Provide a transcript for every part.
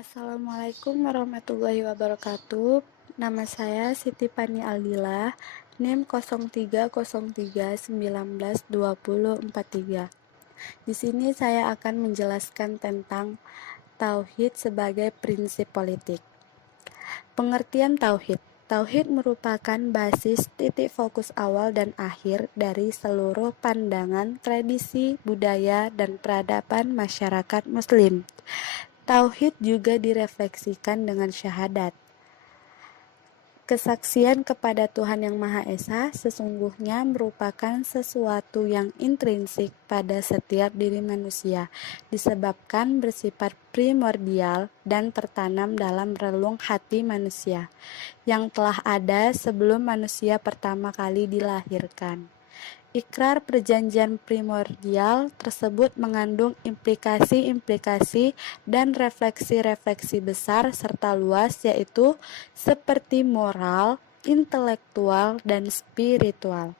Assalamualaikum warahmatullahi wabarakatuh. Nama saya Siti Pani Aldila, NIM 0303192043. Di sini saya akan menjelaskan tentang tauhid sebagai prinsip politik. Pengertian tauhid. Tauhid merupakan basis titik fokus awal dan akhir dari seluruh pandangan, tradisi, budaya, dan peradaban masyarakat Muslim. Tauhid juga direfleksikan dengan syahadat. Kesaksian kepada Tuhan Yang Maha Esa sesungguhnya merupakan sesuatu yang intrinsik pada setiap diri manusia, disebabkan bersifat primordial dan tertanam dalam relung hati manusia, yang telah ada sebelum manusia pertama kali dilahirkan. Ikrar perjanjian primordial tersebut mengandung implikasi-implikasi dan refleksi-refleksi besar serta luas, yaitu seperti moral, intelektual, dan spiritual.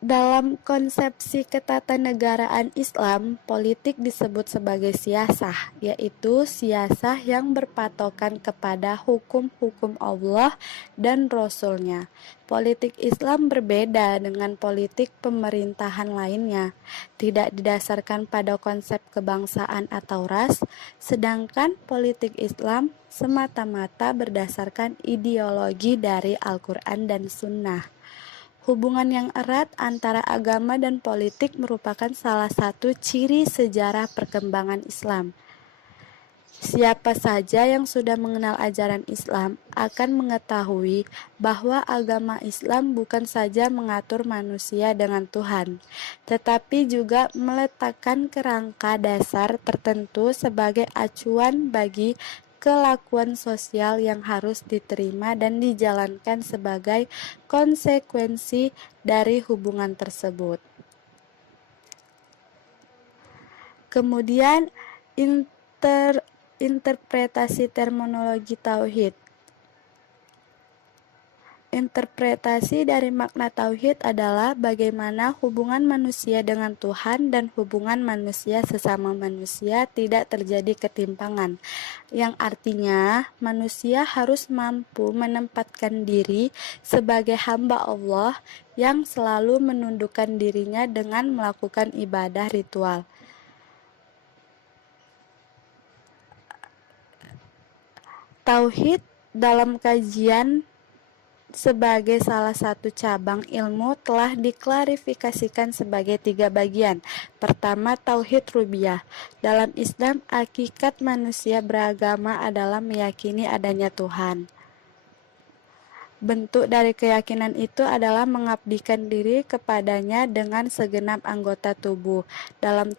Dalam konsepsi ketatanegaraan Islam, politik disebut sebagai siasah, yaitu siasah yang berpatokan kepada hukum-hukum Allah dan Rasul-Nya. Politik Islam berbeda dengan politik pemerintahan lainnya, tidak didasarkan pada konsep kebangsaan atau ras, sedangkan politik Islam semata-mata berdasarkan ideologi dari Al-Quran dan Sunnah. Hubungan yang erat antara agama dan politik merupakan salah satu ciri sejarah perkembangan Islam. Siapa saja yang sudah mengenal ajaran Islam akan mengetahui bahwa agama Islam bukan saja mengatur manusia dengan Tuhan, tetapi juga meletakkan kerangka dasar tertentu sebagai acuan bagi kelakuan sosial yang harus diterima dan dijalankan sebagai konsekuensi dari hubungan tersebut. Kemudian interpretasi terminologi tauhid. Interpretasi dari makna tauhid adalah bagaimana hubungan manusia dengan Tuhan dan hubungan manusia sesama manusia tidak terjadi ketimpangan, yang artinya manusia harus mampu menempatkan diri sebagai hamba Allah yang selalu menundukkan dirinya dengan melakukan ibadah ritual. Tauhid dalam kajian sebagai salah satu cabang ilmu telah diklarifikasikan sebagai 3 bagian. Pertama, tauhid rububiyah. Dalam Islam, hakikat manusia beragama adalah meyakini adanya Tuhan. Bentuk dari keyakinan itu adalah mengabdikan diri kepadanya dengan segenap anggota tubuh. Dalam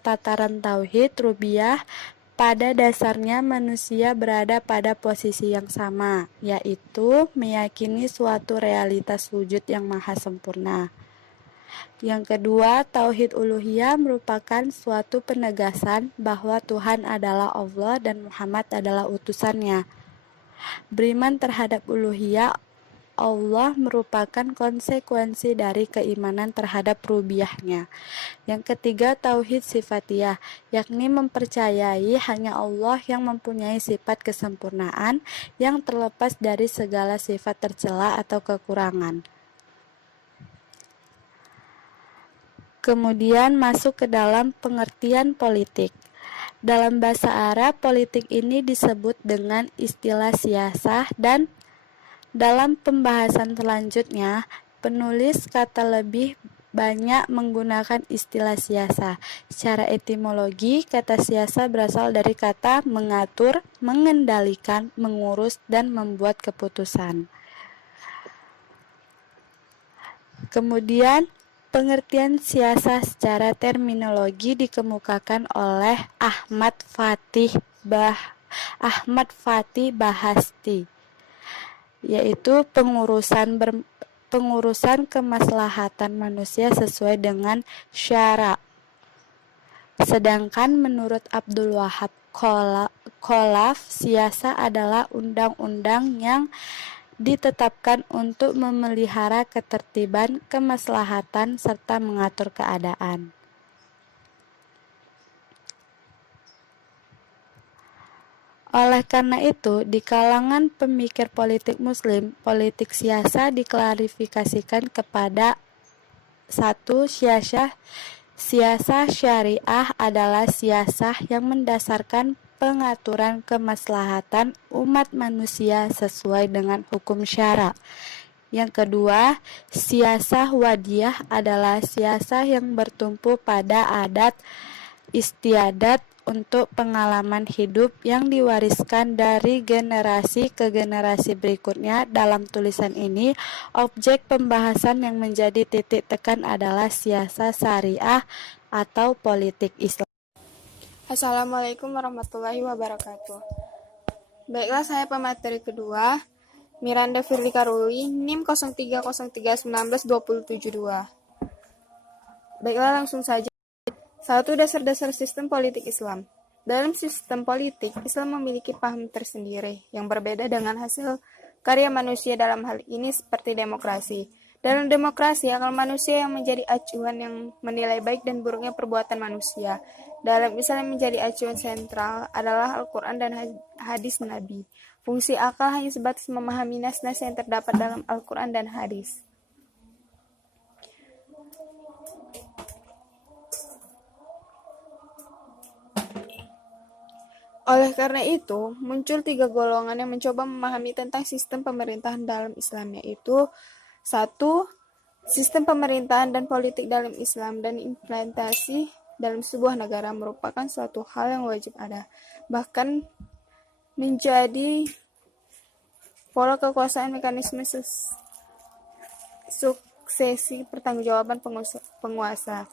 tataran tauhid rububiyah, pada dasarnya manusia berada pada posisi yang sama, yaitu meyakini suatu realitas wujud yang maha sempurna. Yang kedua, tauhid uluhiyah merupakan suatu penegasan bahwa Tuhan adalah Allah dan Muhammad adalah utusannya. Beriman terhadap uluhiyah Allah merupakan konsekuensi dari keimanan terhadap rububiyahnya. Yang ketiga, tauhid sifatiyah, yakni mempercayai hanya Allah yang mempunyai sifat kesempurnaan yang terlepas dari segala sifat tercela atau kekurangan. Kemudian masuk ke dalam pengertian politik. Dalam bahasa Arab, politik ini disebut dengan istilah siasah, dan dalam pembahasan selanjutnya, penulis kata lebih banyak menggunakan istilah siasah. Secara etimologi, kata siasah berasal dari kata mengatur, mengendalikan, mengurus, dan membuat keputusan. Kemudian, pengertian siasah secara terminologi dikemukakan oleh Ahmad Fatih Bahasti, yaitu pengurusan kemaslahatan manusia sesuai dengan syara. Sedangkan menurut Abdul Wahab Kholaf, siasah adalah undang-undang yang ditetapkan untuk memelihara ketertiban, kemaslahatan, serta mengatur keadaan. Oleh karena itu, di kalangan pemikir politik Muslim, politik siasa diklarifikasikan kepada satu siasah. Siasah syariah adalah siasah yang mendasarkan pengaturan kemaslahatan umat manusia sesuai dengan hukum syara. Yang kedua, siasah wadiyah adalah siasah yang bertumpu pada adat istiadat untuk pengalaman hidup yang diwariskan dari generasi ke generasi berikutnya. Dalam tulisan ini, objek pembahasan yang menjadi titik tekan adalah siasah syariah atau politik Islam. Assalamualaikum warahmatullahi wabarakatuh. Baiklah, saya pemateri kedua, Miranda Firly Karuli, NIM 0303192072. Baiklah, langsung saja. 1. Dasar-dasar sistem politik Islam. Dalam sistem politik, Islam memiliki paham tersendiri yang berbeda dengan hasil karya manusia, dalam hal ini seperti demokrasi. Dalam demokrasi, akal manusia yang menjadi acuan yang menilai baik dan buruknya perbuatan manusia. Dalam Islam, yang menjadi acuan sentral adalah Al-Quran dan hadis Nabi. Fungsi akal hanya sebatas memahami nas-nas yang terdapat dalam Al-Quran dan hadis. Oleh karena itu, muncul 3 golongan yang mencoba memahami tentang sistem pemerintahan dalam Islam, yaitu 1. Sistem pemerintahan dan politik dalam Islam dan implementasi dalam sebuah negara merupakan suatu hal yang wajib ada, bahkan menjadi pola kekuasaan mekanisme suksesi pertanggungjawaban penguasa.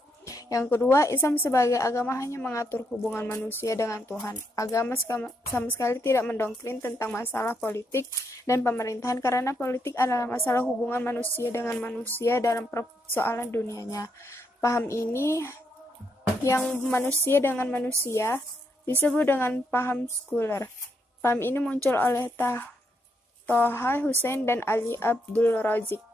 Yang kedua, Islam sebagai agama hanya mengatur hubungan manusia dengan Tuhan. Agama sama sekali tidak mendoktrin tentang masalah politik dan pemerintahan, karena politik adalah masalah hubungan manusia dengan manusia dalam persoalan dunianya. Paham ini, yang manusia dengan manusia, disebut dengan paham sekuler. Paham ini muncul oleh Toha Hussein dan Ali Abdul Razik.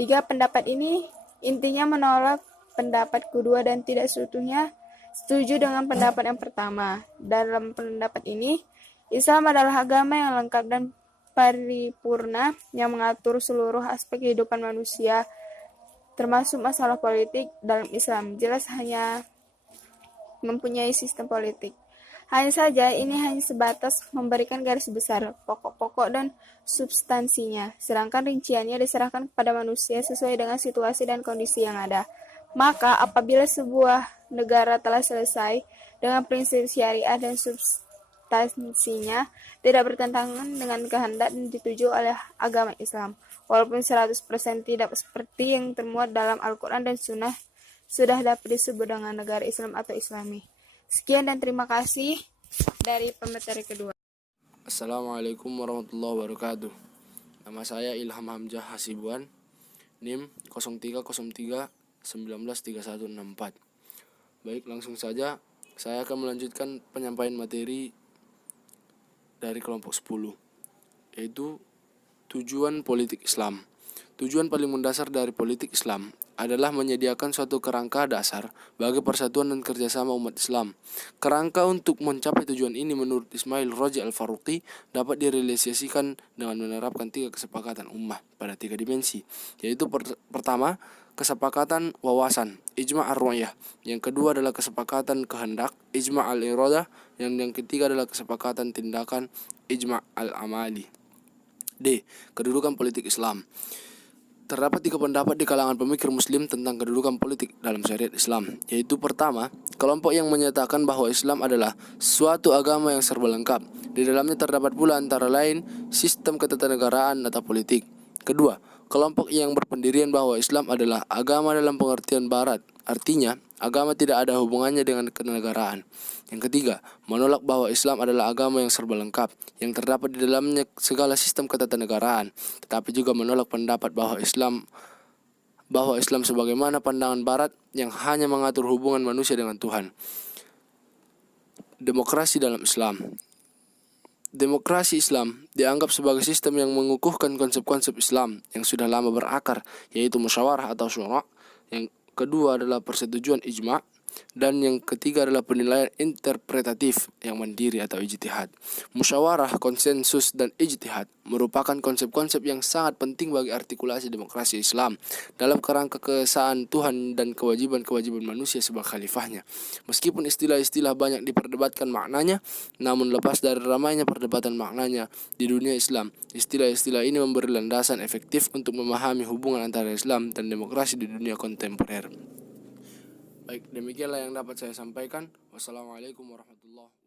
3 pendapat ini intinya menolak pendapat kedua dan tidak seutuhnya setuju dengan pendapat yang pertama. Dalam pendapat ini, Islam adalah agama yang lengkap dan paripurna yang mengatur seluruh aspek kehidupan manusia, termasuk masalah politik. Dalam Islam jelas hanya mempunyai sistem politik. Hanya saja ini hanya sebatas memberikan garis besar, pokok-pokok dan substansinya, sedangkan rinciannya diserahkan kepada manusia sesuai dengan situasi dan kondisi yang ada. Maka apabila sebuah negara telah selesai dengan prinsip syariah dan substansinya tidak bertentangan dengan kehendak dan dituju oleh agama Islam, walaupun 100% tidak seperti yang termuat dalam Al-Quran dan Sunnah, sudah dapat disebut dengan negara Islam atau Islami. Sekian dan terima kasih dari pemateri kedua. Assalamualaikum warahmatullahi wabarakatuh. Nama saya Ilham Hamzah Hasibuan, NIM 0303193164. Baik, langsung saja saya akan melanjutkan penyampaian materi dari kelompok 10, yaitu tujuan politik Islam. Tujuan paling mendasar dari politik Islam adalah menyediakan suatu kerangka dasar bagi persatuan dan kerjasama umat Islam. Kerangka untuk mencapai tujuan ini menurut Ismail Raja Al-Faruqi dapat direalisasikan dengan menerapkan 3 kesepakatan ummah pada 3 dimensi, yaitu pertama, kesepakatan wawasan, ijma' ar-ru'yah. Yang kedua adalah kesepakatan kehendak, ijma' al-iradah. Yang ketiga adalah kesepakatan tindakan, ijma' al-amali. D. Kedudukan politik Islam. Terdapat 3 pendapat di kalangan pemikir Muslim tentang kedudukan politik dalam syariat Islam, yaitu pertama, kelompok yang menyatakan bahwa Islam adalah suatu agama yang serba lengkap. Di dalamnya terdapat pula antara lain sistem ketatanegaraan atau politik. Kedua, kelompok yang berpendirian bahwa Islam adalah agama dalam pengertian Barat, artinya agama tidak ada hubungannya dengan kenegaraan. Yang ketiga, menolak bahwa Islam adalah agama yang serba lengkap, yang terdapat di dalamnya segala sistem ketatanegaraan, tetapi juga menolak pendapat bahwa Islam sebagaimana pandangan Barat yang hanya mengatur hubungan manusia dengan Tuhan. Demokrasi dalam Islam. Demokrasi Islam dianggap sebagai sistem yang mengukuhkan konsep-konsep Islam yang sudah lama berakar, yaitu musyawarah atau syura. Yang kedua adalah persetujuan ijma'. Dan yang ketiga adalah penilaian interpretatif yang mandiri atau ijtihad. Musyawarah, konsensus, dan ijtihad merupakan konsep-konsep yang sangat penting bagi artikulasi demokrasi Islam dalam kerangka keesaan Tuhan dan kewajiban-kewajiban manusia sebagai khalifahnya. Meskipun istilah-istilah banyak diperdebatkan maknanya, namun lepas dari ramainya perdebatan maknanya di dunia Islam, istilah-istilah ini memberi landasan efektif untuk memahami hubungan antara Islam dan demokrasi di dunia kontemporer. Baik, demikianlah yang dapat saya sampaikan. Wassalamualaikum warahmatullahi wabarakatuh.